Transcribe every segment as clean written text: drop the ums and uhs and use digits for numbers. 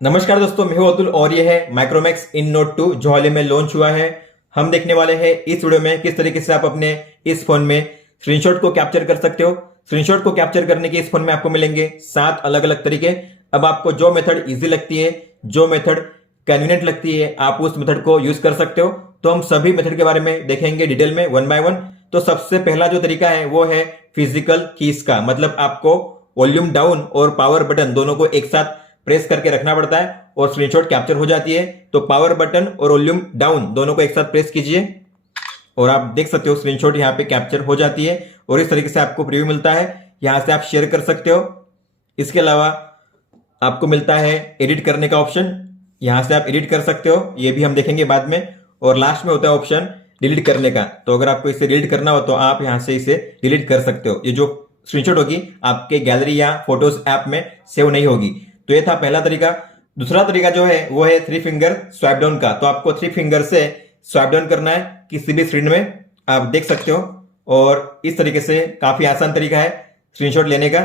नमस्कार दोस्तों, मैं हूं अतुल और ये है माइक्रोमैक्स इन नोट 2 जो हाल ही में लॉन्च हुआ है। हम देखने वाले हैं इस वीडियो में किस तरीके से आप अपने इस फोन में स्क्रीनशॉट को कैप्चर कर सकते हो। स्क्रीनशॉट को कैप्चर करने के इस फोन में आपको मिलेंगे 7 अलग अलग तरीके। अब आपको जो मेथड इजी लगती है, जो मेथड कन्वीनियंट लगती है, आप उस मेथड को यूज कर सकते हो। तो हम सभी मेथड के बारे में देखेंगे डिटेल में वन बाय वन। तो सबसे पहला जो तरीका है वो है फिजिकल कीज का, मतलब आपको वॉल्यूम डाउन और पावर बटन दोनों को एक साथ प्रेस करके रखना पड़ता है और स्क्रीनशॉट कैप्चर हो जाती है। तो पावर बटन और वॉल्यूम डाउन दोनों को एक साथ प्रेस कीजिए और आप देख सकते हो स्क्रीनशॉट यहाँ पे कैप्चर हो जाती है और इस तरीके से आपको प्रीव्यू मिलता है। यहां से आप शेयर कर सकते हो। इसके अलावा आपको मिलता है एडिट करने का ऑप्शन, यहां से आप एडिट कर सकते हो, ये भी हम देखेंगे बाद में। और लास्ट में होता है ऑप्शन डिलीट करने का। तो अगर आपको इसे डिलीट करना हो तो आप यहां से इसे डिलीट कर सकते हो। ये जो स्क्रीनशॉट होगी आपके गैलरी या फोटोज ऐप में सेव नहीं होगी। तो ये था पहला तरीका। दूसरा तरीका जो है वो है 3 फिंगर स्वाइप डाउन का। तो आपको 3 फिंगर से स्वाइप डाउन करना है किसी भी स्क्रीन में, आप देख सकते हो। और इस तरीके से काफी आसान तरीका है स्क्रीनशॉट लेने का।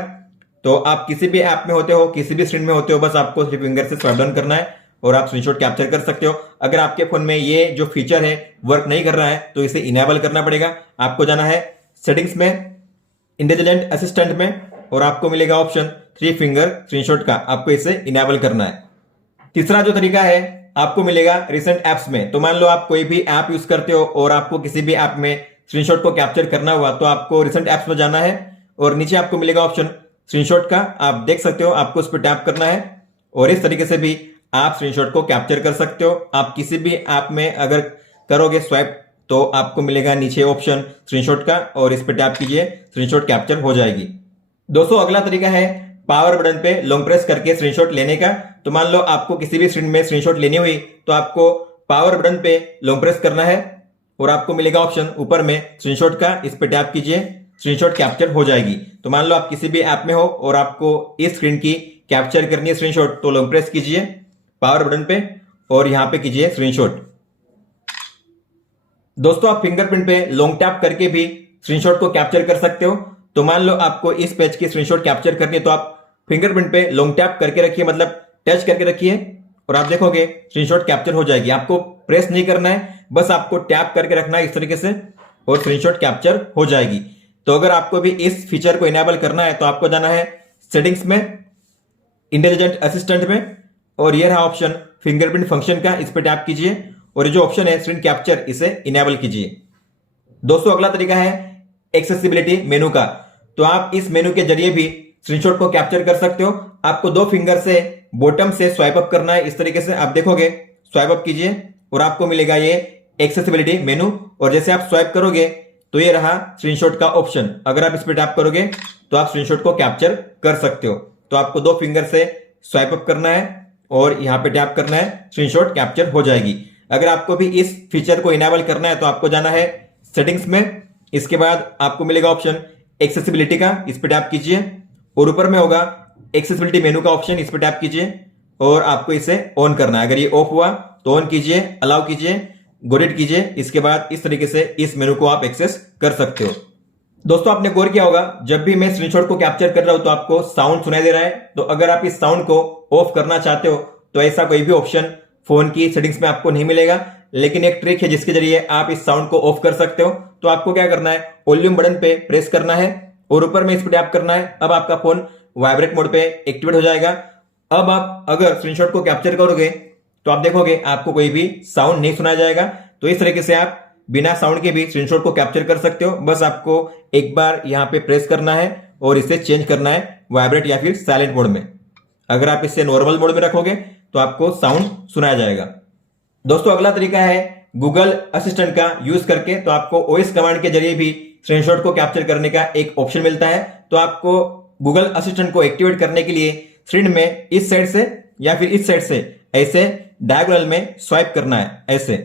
तो आप किसी भी ऐप में होते हो, किसी भी स्क्रीन में होते हो, बस आपको 3 फिंगर से स्वाइप डाउन करना है और आप स्क्रीनशॉट कैप्चर कर सकते हो। अगर आपके फोन में ये जो फीचर है वर्क नहीं कर रहा है तो इसे इनेबल करना पड़ेगा। आपको जाना है सेटिंग्स में, इंटेलिजेंट असिस्टेंट में, और आपको मिलेगा ऑप्शन 3 फिंगर स्क्रीनशॉट का। आपको इसे इनेबल करना है। तीसरा जो तरीका है आपको मिलेगा रिसेंट एप्स में। तो मान लो आप कोई भी ऐप यूज करते हो और आपको किसी भी ऐप में स्क्रीनशॉट को कैप्चर करना हुआ तो आपको रिसेंट एप्स में जाना है और नीचे आपको मिलेगा ऑप्शन स्क्रीनशॉट का। आप देख सकते हो, आपको उस पर टैप करना है और इस तरीके से भी आप स्क्रीनशॉट को कैप्चर कर सकते हो। आप किसी भी ऐप में अगर करोगे स्वाइप तो आपको मिलेगा नीचे ऑप्शन स्क्रीनशॉट का और इस पर टैप कीजिए, स्क्रीनशॉट कैप्चर हो जाएगी। दोस्तों अगला तरीका है पावर बटन पे लॉन्ग प्रेस करके स्क्रीनशॉट लेने का। तो मान लो आपको किसी भी स्क्रीन में स्क्रीनशॉट लेनी हुई तो आपको पावर बटन पे लॉन्ग प्रेस करना है और आपको मिलेगा ऑप्शन ऊपर में स्क्रीनशॉट का। इस पे टैप कीजिए, स्क्रीनशॉट कैप्चर हो जाएगी। तो मान लो आप किसी भी ऐप में हो और आपको इस स्क्रीन की कैप्चर करनी है स्क्रीनशॉट, तो लॉन्ग प्रेस कीजिए पावर बटन पे और यहां पे कीजिए स्क्रीनशॉट। दोस्तों आप फिंगरप्रिंट पे लॉन्ग टैप करके भी स्क्रीनशॉट को कैप्चर कर सकते हो। तो मान लो आपको इस पेज की स्क्रीनशॉट कैप्चर करनी है तो आप फिंगरप्रिंट पे लॉन्ग टैप करके रखिए, मतलब टच करके रखिए और आप देखोगे स्क्रीनशॉट कैप्चर हो जाएगी। आपको प्रेस नहीं करना है, बस आपको टैप करके रखना है इस तरीके से और स्क्रीनशॉट कैप्चर हो जाएगी। तो अगर आपको भी इस फीचर को इनेबल करना है तो आपको जाना है सेटिंग्स में, इंटेलिजेंट असिस्टेंट में, और यह रहा ऑप्शन फिंगरप्रिंट फंक्शन का। इस पर टैप कीजिए और ये जो ऑप्शन है स्क्रीन कैप्चर, इसे इनेबल कीजिए। दोस्तों अगला तरीका है एक्सेसिबिलिटी मेनू का। तो आप इस मेनू के जरिए भी स्क्रीनशॉट को कैप्चर कर सकते हो। आपको 2 फिंगर से बॉटम से स्वाइप अप करना है। इस तरीके से आप देखोगे, स्वाइप अप कीजिए और आपको मिलेगा ये एक्सेसिबिलिटी मेनू। और जैसे आप स्वाइप करोगे तो ये रहा स्क्रीनशॉट का ऑप्शन। अगर आप इस पर टैप करोगे तो आप स्क्रीनशॉट को कैप्चर कर सकते हो। तो आपको 2 फिंगर से स्वाइप अप करना है और यहां पे टैप करना है, स्क्रीनशॉट कैप्चर हो जाएगी। अगर आपको भी इस फीचर को इनेबल करना है तो आपको जाना है सेटिंग्स में। इसके बाद आपको मिलेगा ऑप्शन एक्सेसिबिलिटी का, इस पर टैप कीजिए और ऊपर में होगा एक्सेसिबिलिटी मेनू का ऑप्शन, इस पर टैप कीजिए और आपको इसे ऑन करना है। अगर ये ऑफ हुआ तो ऑन कीजिए, अलाउ कीजिए, गोडेट कीजिए। इसके बाद इस तरीके से इस मेनू को आप एक्सेस कर सकते हो। दोस्तों आपने गौर किया होगा, जब भी मैं स्क्रीनशॉट को कैप्चर कर रहा हूं तो आपको साउंड सुनाई दे रहा है। तो अगर आप इस साउंड को ऑफ करना चाहते हो तो ऐसा कोई भी ऑप्शन फोन की सेटिंग्स में आपको नहीं मिलेगा, लेकिन एक ट्रिक है जिसके जरिए आप इस साउंड को ऑफ कर सकते हो। तो आपको क्या करना है, वॉल्यूम बटन पे प्रेस करना है और ऊपर में इस पर टैप करना है। अब आपका फोन वाइब्रेट मोड पे एक्टिवेट हो जाएगा। अब आप अगर स्क्रीनशॉट को कैप्चर करोगे तो आप देखोगे आपको कोई भी साउंड नहीं सुनाया जाएगा। तो इस तरीके से आप बिना साउंड के भी स्क्रीनशॉट को कैप्चर कर सकते हो। बस आपको एक बार यहां पे प्रेस करना है और इसे चेंज करना है वाइब्रेट या फिर साइलेंट मोड में। अगर आप इसे नॉर्मल मोड में रखोगे तो आपको साउंड सुनाया जाएगा। दोस्तों अगला तरीका है गूगल असिस्टेंट का यूज करके। तो आपको वॉइस कमांड के जरिए भी स्क्रीनशॉट को कैप्चर करने का एक ऑप्शन मिलता है। तो आपको गूगल असिस्टेंट को एक्टिवेट करने के लिए स्क्रीन में इस साइड से या फिर इस साइड से ऐसे डायगोनल में स्वाइप करना है ऐसे,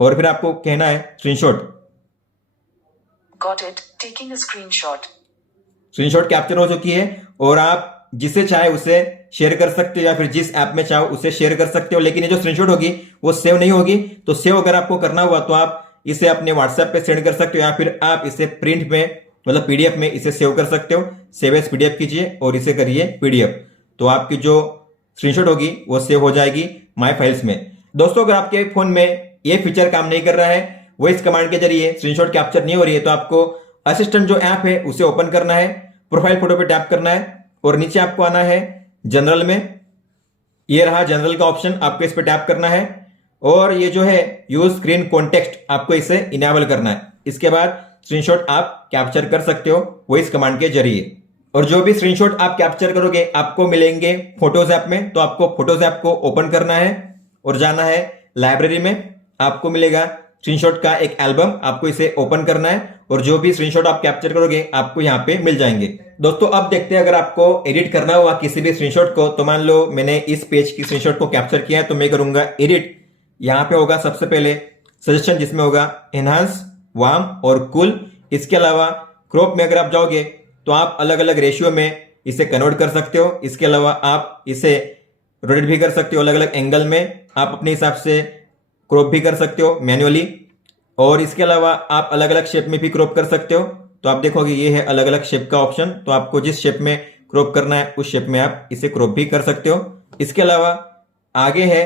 और फिर आपको कहना है screenshot. Got it, taking a screenshot. Screenshot capture हो चुकी है और आप जिसे चाहे उसे शेयर कर सकते हो या फिर जिस ऐप में चाहो उसे शेयर कर सकते हो। लेकिन ये जो स्क्रीनशॉट होगी वो सेव नहीं होगी। तो सेव अगर आपको करना हुआ तो आप इसे अपने व्हाट्सएप पे सेंड कर सकते हो या फिर आप इसे प्रिंट में, मतलब पीडीएफ में इसे सेव कर सकते हो। सेव एज पीडीएफ कीजिए और इसे करिए पीडीएफ। तो आपकी जो स्क्रीनशॉट होगी वो सेव हो जाएगी माय फाइल्स में। दोस्तों अगर आपके फोन में ये फीचर काम नहीं कर रहा है, वो इस कमांड के जरिए स्क्रीनशॉट कैप्चर नहीं हो रही है, तो आपको असिस्टेंट जो ऐप है उसे ओपन करना है, प्रोफाइल फोटो पे टैप करना है और नीचे आपको आना है जनरल में। ये रहा जनरल का ऑप्शन, आपको इस पर टैप करना है और ये जो है यूज स्क्रीन कॉन्टेक्स्ट आपको इसे इनेबल करना है। इसके बाद स्क्रीनशॉट आप कैप्चर कर सकते हो वो इस कमांड के जरिए। और जो भी स्क्रीनशॉट आप कैप्चर करोगे आपको मिलेंगे फोटोज ऐप में, तो आपको फोटोज ऐप को ओपन करना है और जाना है लाइब्रेरी में। आपको मिलेगा स्क्रीनशॉट का एक एल्बम, आपको इसे ओपन करना है और जो भी स्क्रीनशॉट आप कैप्चर करोगे आपको यहाँ पे मिल जाएंगे। दोस्तों अब देखते हैं अगर आपको एडिट करना हुआ किसी भी स्क्रीनशॉट को, तो मान लो मैंने इस पेज की स्क्रीनशॉट को कैप्चर किया है तो मैं करूंगा एडिट। यहाँ पे होगा सबसे पहले सजेशन जिसमें होगा एनहांस, वार्म और कूल। इसके अलावा क्रॉप में अगर आप जाओगे तो आप अलग अलग रेशियो में इसे कन्वर्ट कर सकते हो। इसके अलावा आप इसे रोटेट भी कर सकते हो, अलग अलग एंगल में आप अपने हिसाब से क्रॉप भी कर सकते हो मैन्युअली। और इसके अलावा आप अलग अलग शेप में भी क्रॉप कर सकते हो। तो आप देखोगे ये है अलग अलग शेप का ऑप्शन, तो आपको जिस शेप में क्रॉप करना है उस शेप में आप इसे क्रॉप भी कर सकते हो। इसके अलावा आगे है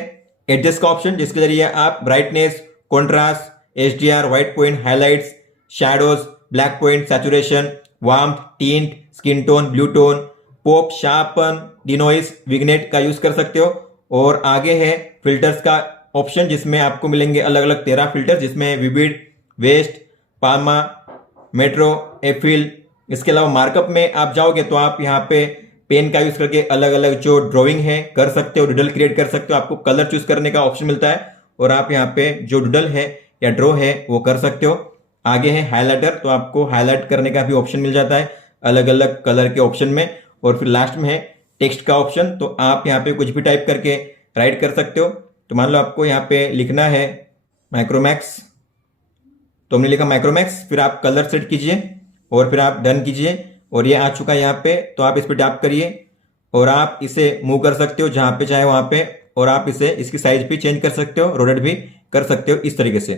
एडजस्ट का ऑप्शन, जिसके जरिए आप brightness, contrast, HDR, white point, highlights, shadows, black point, saturation, warmth, tint, skin tone, blue tone, pop, sharpen, denoise, vignette का यूज कर सकते हो। और आगे है फिल्टर्स का ऑप्शन, जिसमें आपको मिलेंगे अलग अलग 13 फिल्टर, जिसमें Vivid, West, Palma, Metro, Eiffel. इसके अलावा मार्कअप में आप जाओगे तो आप यहाँ पे पेन का यूज करके अलग अलग जो ड्राइंग है कर सकते हो, डूडल क्रिएट कर सकते हो। आपको कलर चूज करने का ऑप्शन मिलता है और आप यहाँ पे जो डूडल है या ड्रॉ है वो कर सकते हो। आगे है हाइलाइटर, तो आपको हाईलाइट करने का भी ऑप्शन मिल जाता है अलग अलग कलर के ऑप्शन में। और फिर लास्ट में है टेक्स्ट का ऑप्शन, तो आप यहाँ पे कुछ भी टाइप करके राइट कर सकते हो। तो मान लो आपको यहाँ पे लिखना है माइक्रोमैक्स, तो हमने लिखा माइक्रोमैक्स, फिर आप कलर सेट कीजिए और फिर आप डन कीजिए और ये आ चुका है यहाँ पे। तो आप इस पर टैप करिए और आप इसे मूव कर सकते हो जहां पे चाहे वहां पे, और आप इसे इसकी साइज भी चेंज कर सकते हो, रोटेट भी कर सकते हो इस तरीके से।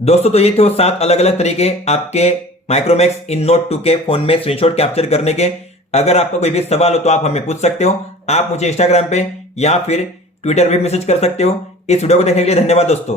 दोस्तों तो ये थे वो 7 अलग अलग तरीके आपके माइक्रोमैक्स इन नोट 2 के फोन में स्क्रीनशॉट कैप्चर करने के। अगर आपका कोई भी सवाल हो तो आप हमें पूछ सकते हो। आप मुझे इंस्टाग्राम पे या फिर ट्विटर पे मैसेज कर सकते हो। इस वीडियो को देखने के लिए धन्यवाद दोस्तों।